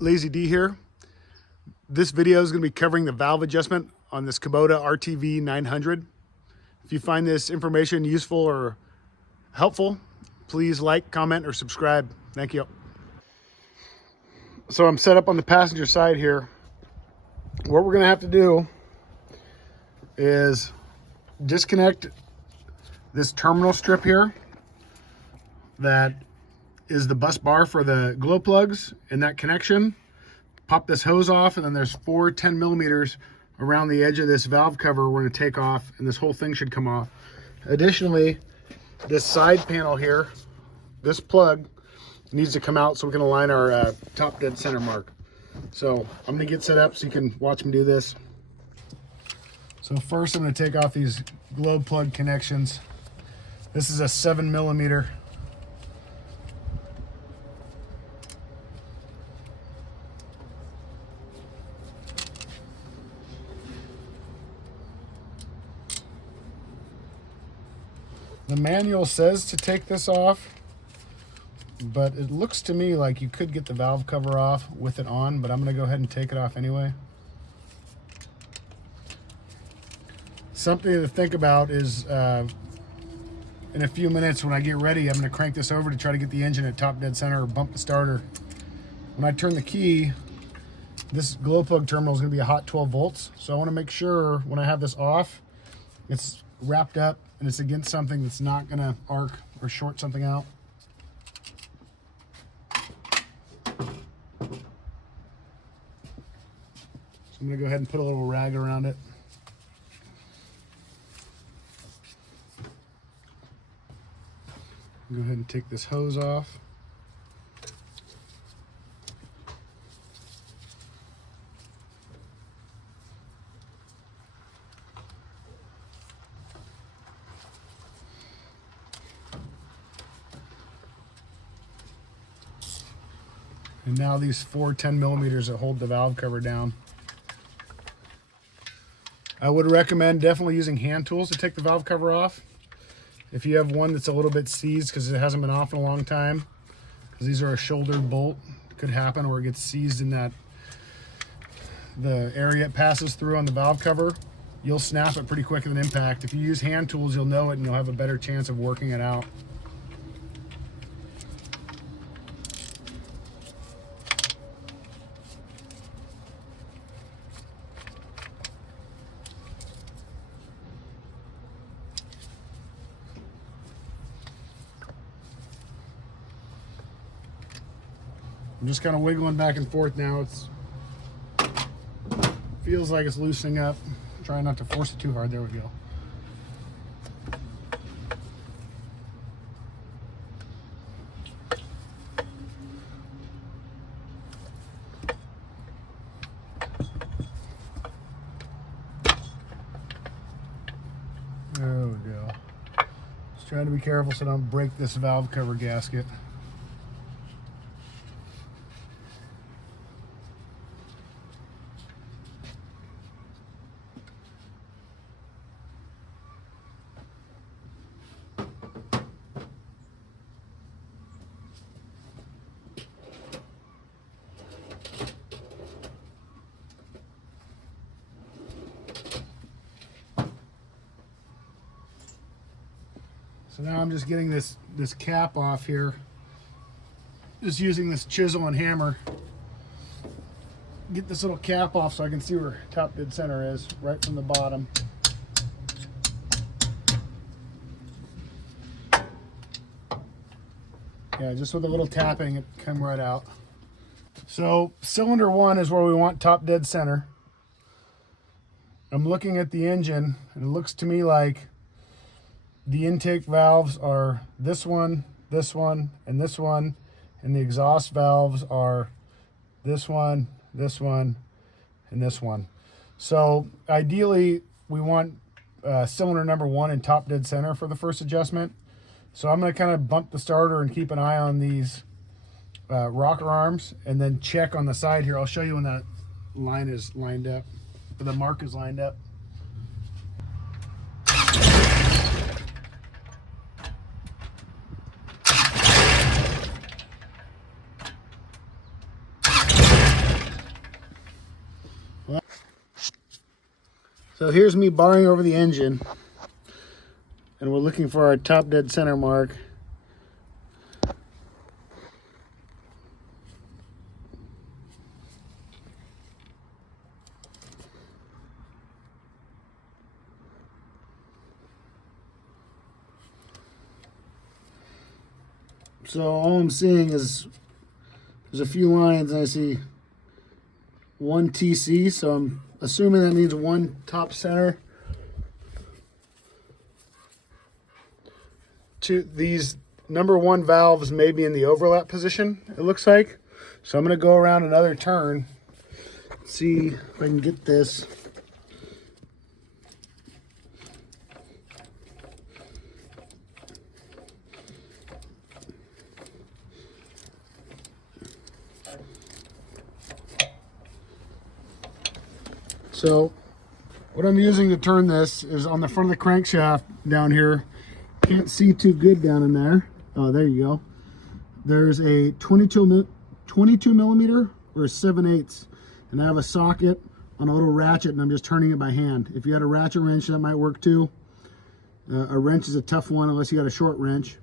Lazy D here. This video is going to be covering the valve adjustment on this Kubota RTV900. If you find this information useful or helpful, please like, comment, or subscribe. Thank you. So I'm set up on the passenger side here. What we're going to have to do is disconnect this terminal strip here that is the bus bar for the glow plugs in that connection. Pop this hose off, and then there's 4 10mm around the edge of this valve cover we're going to take off, and this whole thing should come off. Additionally, this side panel here, this plug needs to come out so we can align our top dead center mark. So I'm going to get set up so you can watch me do this. So first I'm going to take off these glow plug connections. This is a 7mm. The manual says to take this off, but it looks to me like you could get the valve cover off with it on, but I'm going to go ahead and take it off anyway. Something to think about is in a few minutes when I get ready, I'm going to crank this over to try to get the engine at top dead center or bump the starter. When I turn the key, this glow plug terminal is going to be a hot 12 volts. So I want to make sure when I have this off, it's wrapped up and it's against something that's not going to arc or short something out. So I'm going to go ahead and put a little rag around it. Go ahead and take this hose off. And now these 4 10mm that hold the valve cover down. I would recommend definitely using hand tools to take the valve cover off. If you have one that's a little bit seized because it hasn't been off in a long time, because these are a shouldered bolt, it could happen, or it gets seized in that the area it passes through on the valve cover, you'll snap it pretty quick with an impact. If you use hand tools, you'll know it and you'll have a better chance of working it out. I'm just kind of wiggling back and forth now. It's feels like it's loosening up. Try not to force it too hard. There we go. There we go. Just trying to be careful so I don't break this valve cover gasket. So now I'm just getting this cap off here. Just using this chisel and hammer. Get this little cap off so I can see where top dead center is, right from the bottom. Yeah, just with a little tapping, it come right out. So cylinder 1 is where we want top dead center. I'm looking at the engine, and it looks to me like the intake valves are this one, and this one, and the exhaust valves are this one, and this one. So ideally, we want cylinder number 1 in top dead center for the first adjustment. So I'm going to kind of bump the starter and keep an eye on these rocker arms, and then check on the side here. I'll show you when that line is lined up, or the mark is lined up. So here's me barring over the engine, and we're looking for our top dead center mark. So all I'm seeing is there's a few lines, and I see 1 TC, so I'm assuming that means 1 top center. These number 1 valves may be in the overlap position, it looks like. So I'm going to go around another turn, see if I can get this. So what I'm using to turn this is on the front of the crankshaft down here. Can't see too good down in there. Oh, there you go. There's a 22 millimeter or a 7/8, and I have a socket on a little ratchet, and I'm just turning it by hand. If you had a ratchet wrench, that might work too. A wrench is a tough one unless you got a short wrench.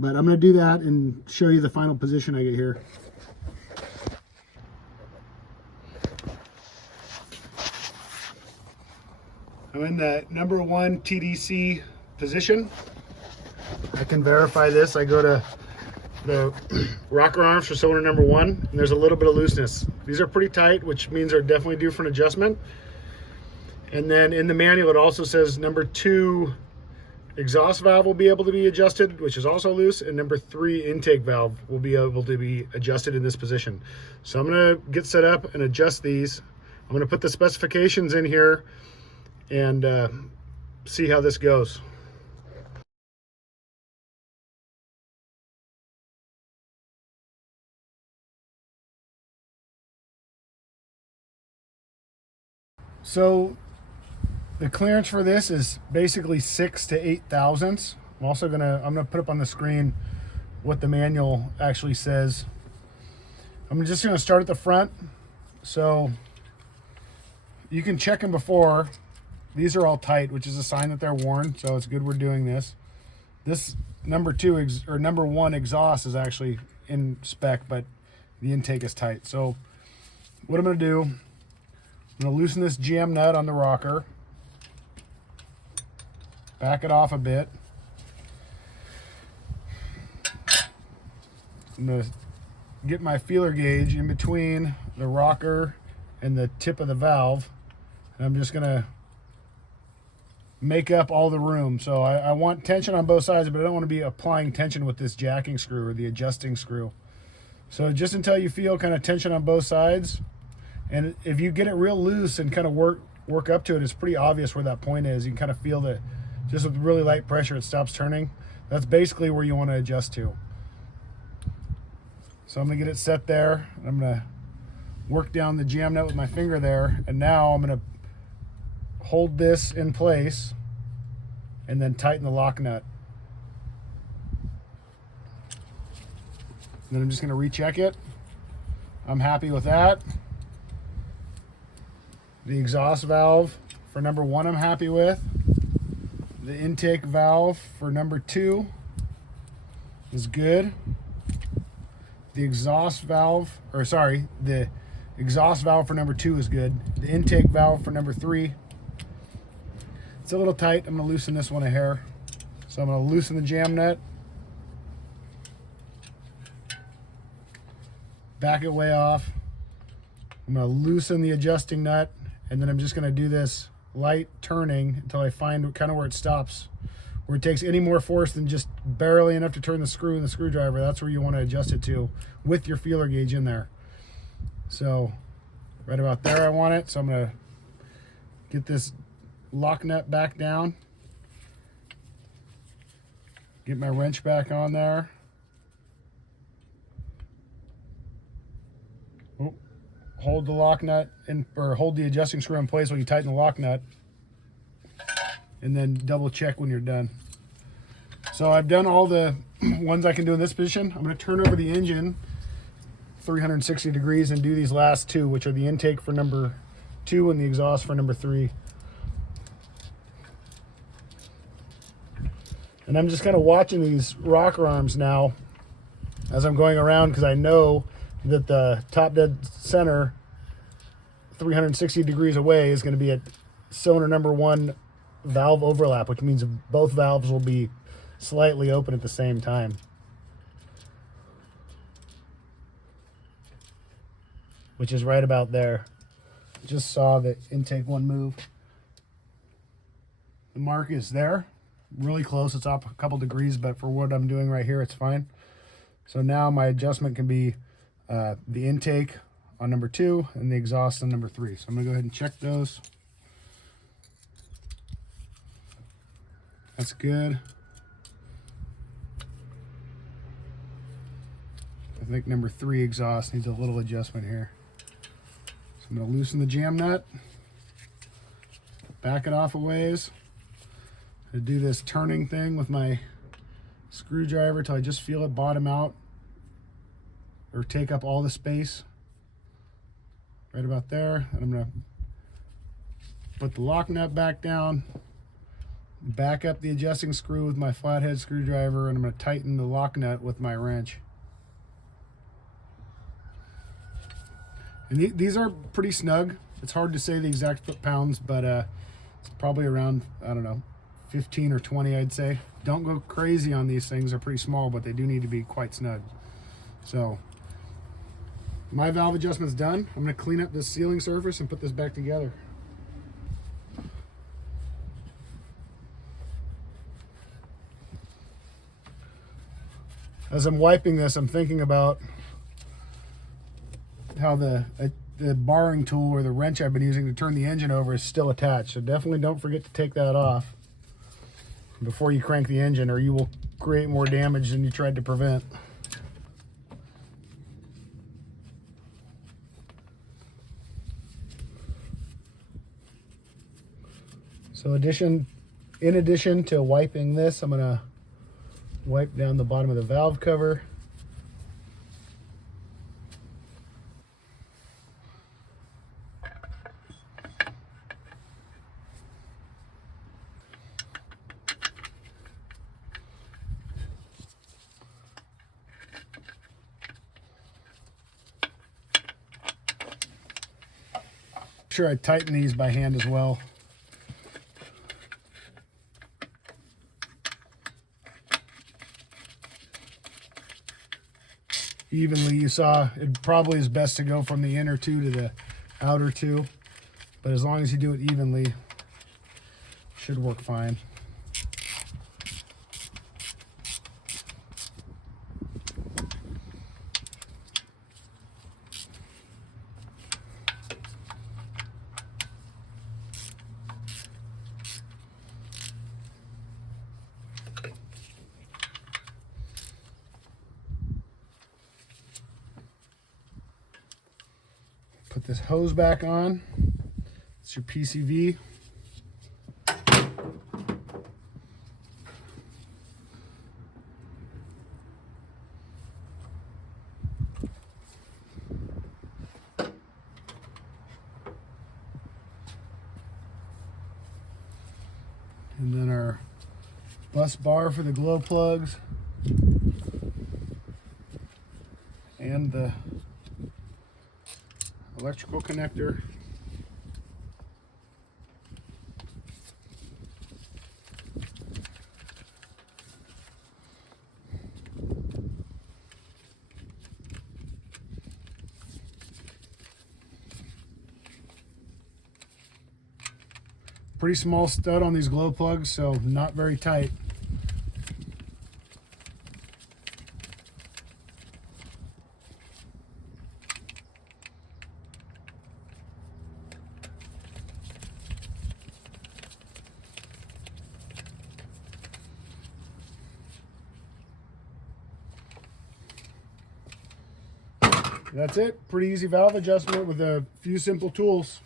But I'm going to do that and show you the final position I get here. I'm in the number 1 TDC position. I can verify this. I go to the rocker arms for cylinder number 1, and there's a little bit of looseness. These are pretty tight, which means they're definitely due for an adjustment. And then in the manual, it also says number 2 exhaust valve will be able to be adjusted, which is also loose, and number 3 intake valve will be able to be adjusted in this position. So I'm going to get set up and adjust these. I'm going to put the specifications in here and see how this goes. So the clearance for this is basically 6 to 8 thousandths. I'm gonna put up on the screen what the manual actually says. I'm just gonna start at the front. So you can check them before. These are all tight, which is a sign that they're worn, so it's good we're doing this. This number 1 exhaust is actually in spec, but the intake is tight. So what I'm going to do, I'm going to loosen this jam nut on the rocker, back it off a bit. I'm going to get my feeler gauge in between the rocker and the tip of the valve, and I'm just going to make up all the room. So I want tension on both sides, but I don't want to be applying tension with this jacking screw or the adjusting screw. So just until you feel kind of tension on both sides, and if you get it real loose and kind of work up to it, it's pretty obvious where that point is. You can kind of feel that just with really light pressure it stops turning. That's basically where you want to adjust to. So I'm gonna get it set there. I'm gonna work down the jam nut with my finger there, and now I'm gonna hold this in place and then tighten the lock nut. Then I'm just going to recheck it. I'm happy with that. The exhaust valve for number 1 I'm happy with. The intake valve for number 2 is good. The exhaust valve for number 2 is good. The intake valve for number 3, it's a little tight. I'm going to loosen this one a hair. So I'm going to loosen the jam nut, back it way off. I'm going to loosen the adjusting nut, and then I'm just going to do this light turning until I find kind of where it stops, where it takes any more force than just barely enough to turn the screw in the screwdriver. That's where you want to adjust it to with your feeler gauge in there. So right about there I want it. So I'm going to get this lock nut back down, get my wrench back on there. Hold the lock nut or hold the adjusting screw in place while you tighten the lock nut, and then double check when you're done. So I've done all the ones I can do in this position. I'm going to turn over the engine 360 degrees and do these last 2, which are the intake for number 2 and the exhaust for number 3. And I'm just kind of watching these rocker arms now as I'm going around, because I know that the top dead center 360 degrees away is going to be at cylinder number 1 valve overlap, which means both valves will be slightly open at the same time. Which is right about there. Just saw the intake 1 move. The mark is there, really close. It's up a couple degrees, but for what I'm doing right here, it's fine. So now my adjustment can be the intake on number 2 and the exhaust on number 3. So I'm gonna go ahead and check those. That's good. I think number 3 exhaust needs a little adjustment here. So I'm gonna loosen the jam nut, back it off a ways. I do this turning thing with my screwdriver till I just feel it bottom out or take up all the space right about there. And I'm gonna put the lock nut back down, back up the adjusting screw with my flathead screwdriver, and I'm gonna tighten the lock nut with my wrench. And these are pretty snug. It's hard to say the exact foot-pounds, but it's probably around, I don't know, 15 or 20, I'd say. Don't go crazy on these things. They're pretty small, but they do need to be quite snug. So my valve adjustment's done. I'm going to clean up this sealing surface and put this back together. As I'm wiping this, I'm thinking about how the barring tool or the wrench I've been using to turn the engine over is still attached. So definitely don't forget to take that off before you crank the engine, or you will create more damage than you tried to prevent. So in addition to wiping this, I'm gonna wipe down the bottom of the valve cover. Sure, I tighten these by hand as well. Evenly. You saw it probably is best to go from the inner 2 to the outer 2, but as long as you do it evenly, it should work fine. Put this hose back on. It's your PCV. And then our bus bar for the glow plugs and the electrical connector. Pretty small stud on these glow plugs, so not very tight. That's it. Pretty easy valve adjustment with a few simple tools.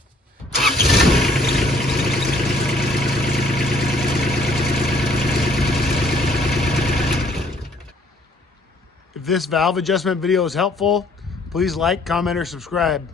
If this valve adjustment video is helpful, please like, comment, or subscribe.